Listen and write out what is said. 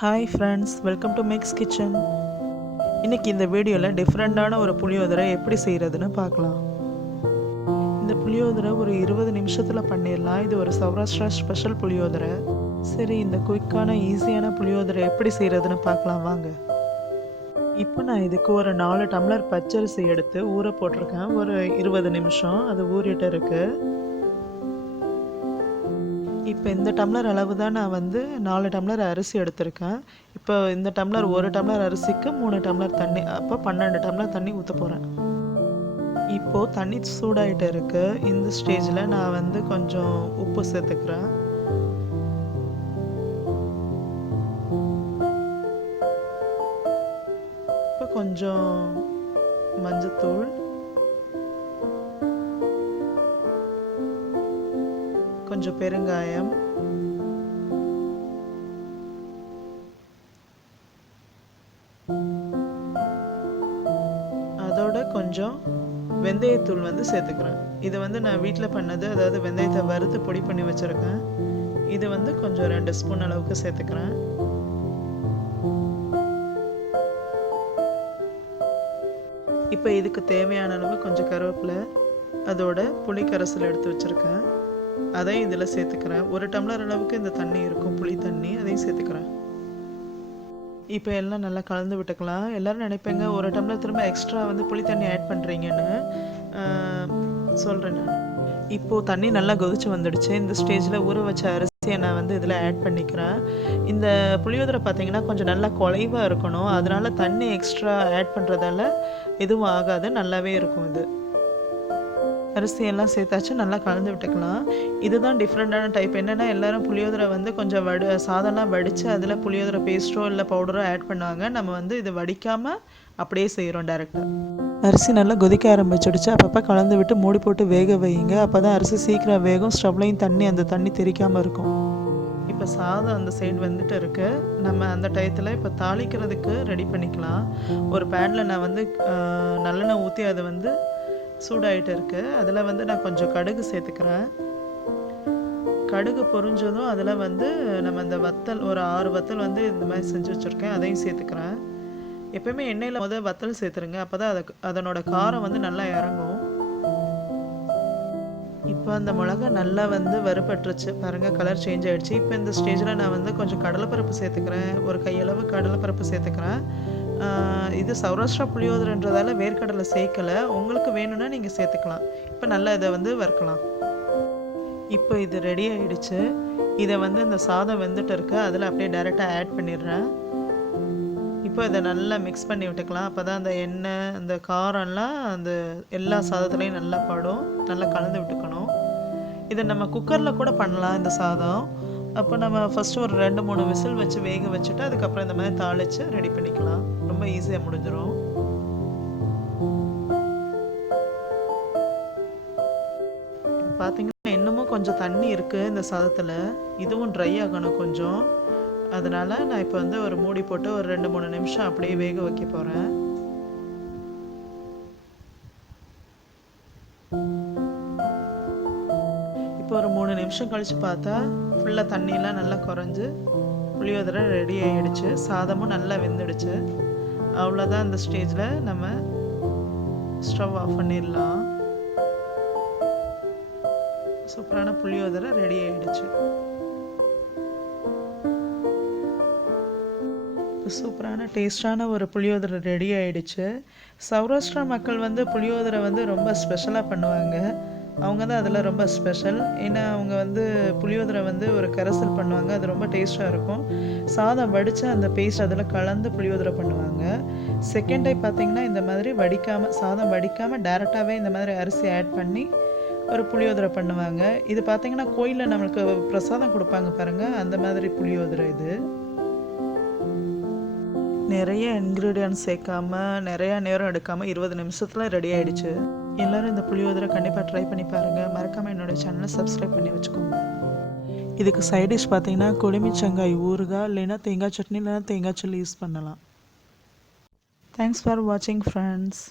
Hi friends, welcome to Mek'skitchen. இன்னைக்கு இந்த வீடியோவில் டிஃப்ரெண்டான ஒரு புளியோதரை எப்படி செய்கிறதுன்னு பார்க்கலாம். இந்த புளியோதரை ஒரு 20 நிமிஷத்தில் பண்ணிடலாம். இது ஒரு சௌராஷ்டிரா ஸ்பெஷல் புளியோதரை. சரி, இந்த குயிக்கான ஈஸியான புளியோதரை எப்படி செய்கிறதுன்னு பார்க்கலாம் வாங்க. இப்போ நான் இதுக்கு ஒரு 4 டம்ளர் பச்சரிசி எடுத்து ஊற போட்டிருக்கேன். ஒரு 20 நிமிஷம் அது ஊறிட்டு இருக்கு. இப்போ இந்த டம்ளர் அளவு தான் நான் 4 டம்ளர் அரிசி எடுத்திருக்கேன். இப்போ இந்த டம்ளர் 1 டம்ளர் அரிசிக்கு 3 டம்ளர் தண்ணி, அப்போ 12 டம்ளர் தண்ணி ஊற்ற போகிறேன். இப்போது தண்ணி சூடாகிட்டு இருக்கு. இந்த ஸ்டேஜில் நான் கொஞ்சம் உப்பு சேர்த்துக்கிறேன். இப்போ கொஞ்சம் மஞ்சத்தூள், கொஞ்சம் பெருங்காயம், அதோட கொஞ்சம் வெந்தயத்தூள் சேர்த்துக்கிறேன். இது நான் வீட்டில் பண்ணது, அதாவது வெந்தயத்தை வறுத்து பொடி பண்ணி வச்சுருக்கேன். இது கொஞ்சம் 2 ஸ்பூன் அளவுக்கு சேர்த்துக்கிறேன். இப்போ இதுக்கு தேவையான அளவு கொஞ்சம் கருவேப்பிலை, அதோட புளி கரைசல் எடுத்து வச்சுருக்கேன், அதையும் இதில் சேர்த்துக்கிறேன். 1 டம்ளர் அளவுக்கு இந்த தண்ணி இருக்கும், புளி தண்ணி, அதையும் சேர்த்துக்கிறேன். இப்போ எல்லாம் நல்லா கலந்து விட்டுக்கலாம். எல்லோரும் நினைப்பேங்க 1 டம்ளர் திரும்ப எக்ஸ்ட்ரா புளி தண்ணி ஆட் பண்ணுறீங்கன்னு சொல்கிறேன் நான். இப்போது தண்ணி நல்லா கொதிச்சு வந்துடுச்சு. இந்த ஸ்டேஜில் ஊற வச்ச அரிசியை நான் இதில் ஆட் பண்ணிக்கிறேன். இந்த புளியோதரை பார்த்திங்கன்னா கொஞ்சம் நல்லா குழைவாக இருக்கணும். அதனால் தண்ணி எக்ஸ்ட்ரா ஆட் பண்ணுறதால எதுவும் ஆகாது, நல்லாவே இருக்கும். இது அரிசியெல்லாம் சேர்த்தாச்சு, நல்லா கலந்து விட்டுக்கலாம். இதுதான் டிஃப்ரெண்ட்டான டைப். என்னென்னா எல்லோரும் புளியோதரை கொஞ்சம் சாதம்லாம் வடித்து அதில் புளியோதரை பேஸ்ட்டோ இல்லை பவுடரோ ஆட் பண்ணுவாங்க. நம்ம இது வடிக்காமல் அப்படியே செய்கிறோம் டேரெக்டாக. அரிசி நல்லா கொதிக்க ஆரம்பிச்சிடுச்சு. அப்பப்போ கலந்து விட்டு மூடி போட்டு வேக வைங்க. அப்போ தான் அரிசி சீக்கிரம் வேகும். ஸ்டவ்லையும் அந்த தண்ணி தெரிக்காமல் இருக்கும். இப்போ சாதம் அந்த சைடு வந்துட்டு இருக்கு. நம்ம அந்த டயத்தில் இப்போ தாளிக்கிறதுக்கு ரெடி பண்ணிக்கலாம். ஒரு பேனில் நான் நல்லெண்ணெய் ஊற்றி அதை சூடாகிட்டு இருக்கு. அதில் நான் கொஞ்சம் கடுகு சேர்த்துக்கிறேன். கடுகு பொரிஞ்சதும் அதில் நம்ம இந்த வத்தல், ஒரு 6 வத்தல் இந்த மாதிரி செஞ்சு வச்சுருக்கேன், அதையும் சேர்த்துக்கிறேன். எப்போயுமே எண்ணெயில் வத்தல் சேர்த்துருங்க, அப்போ தான் அதனோட காரம் நல்லா இறங்கும். இப்போ அந்த மிளகா நல்லா வறுபட்டுருச்சு பாருங்கள், கலர் சேஞ்ச் ஆகிடுச்சு. இப்போ இந்த ஸ்டேஜில் நான் கொஞ்சம் கடலைப்பருப்பு சேர்த்துக்கிறேன். ஒரு கையளவு கடலைப்பருப்பு சேர்த்துக்கிறேன். இது சௌராஷ்டிரா புளியோதரைன்றதால வேர்க்கடலை சேர்க்கலை. உங்களுக்கு வேணும்னா நீங்கள் சேர்த்துக்கலாம். இப்போ நல்லா இதை வறுக்கலாம். இப்போ இது ரெடி ஆகிடுச்சு. இதை இந்த சாதம் வெந்துட்டு இருக்கு, அதில் அப்படியே டைரெக்டாக ஆட் பண்ணிடுறேன். இப்போ இதை நல்லா மிக்ஸ் பண்ணி விட்டுக்கலாம். அப்போ தான் அந்த எண்ணெய், அந்த காரம்லாம் அந்த எல்லா சாதத்துலேயும் நல்லா படும். நல்லா கலந்து விட்டுக்கணும். இதை நம்ம குக்கரில் கூட பண்ணலாம் இந்த சாதம். அப்போ நம்ம ஃபஸ்ட்டு ஒரு 2-3 விசில் வச்சு வேக வச்சுட்டு அதுக்கப்புறம் இந்த மாதிரி தாளித்து ரெடி பண்ணிக்கலாம். ரொம்ப ஈஸியாக முடிஞ்சிடும். பார்த்தீங்கன்னா இன்னமும் கொஞ்சம் தண்ணி இருக்குது இந்த சாதத்தில். இதுவும் ட்ரை ஆகணும் கொஞ்சம். அதனால் நான் இப்போ ஒரு மூடி போட்டு ஒரு 2-3 நிமிஷம் அப்படியே வேக வைக்க போகிறேன். இப்போ ஒரு 3 நிமிஷம் கழித்து பார்த்தா ஃபுல்லாக தண்ணியெலாம் நல்லா குறைஞ்சி புளியோதரை ரெடி ஆகிடுச்சு. சாதமும் நல்லா வெந்துடுச்சு. அவ்வளோதான். இந்த ஸ்டேஜில் நம்ம ஸ்டவ் ஆஃப் பண்ணிடலாம். சூப்பரான புளியோதரை ரெடி ஆகிடுச்சு. சூப்பரான டேஸ்டான ஒரு புளியோதரை ரெடி ஆகிடுச்சு. சௌராஷ்டிரா மக்கள் புளியோதரை ரொம்ப ஸ்பெஷலாக பண்ணுவாங்க. அவங்க தான் அதில் ரொம்ப ஸ்பெஷல். ஏன்னா அவங்க புளியோதரை ஒரு கரைசல் பண்ணுவாங்க, அது ரொம்ப டேஸ்ட்டாக இருக்கும். சாதம் வடித்து அந்த பேஸ்ட் அதில் கலந்து புளியோதரை பண்ணுவாங்க. செகண்ட் டைப் பார்த்திங்கன்னா இந்த மாதிரி சாதம் வடிக்காமல் டேரெக்டாகவே இந்த மாதிரி அரிசி ஆட் பண்ணி ஒரு புளியோதரை பண்ணுவாங்க. இது பார்த்திங்கன்னா கோயிலில் நம்மளுக்கு பிரசாதம் கொடுப்பாங்க பாருங்கள், அந்த மாதிரி புளியோதரை இது. நிறைய இன்க்ரீடியன்ட்ஸ் சேர்க்காமல், நிறையா நேரம் எடுக்காமல் 20 நிமிஷத்தில் ரெடி ஆகிடுச்சு. எல்லோரும் இந்த புளியோதரை கண்டிப்பாக ட்ரை பண்ணி பாருங்கள். மறக்காமல் என்னோடய சேனலை சப்ஸ்கிரைப் பண்ணி வச்சுக்கோங்க. இதுக்கு சைட் டிஷ் பார்த்தீங்கன்னா கொழுமிச்சங்காய் ஊறுகாய், இல்லைன்னா தேங்காய் சட்னி, இல்லைன்னா தேங்காய் சில்லி யூஸ் பண்ணலாம். தேங்க்ஸ் ஃபார் வாட்சிங் ஃப்ரெண்ட்ஸ்.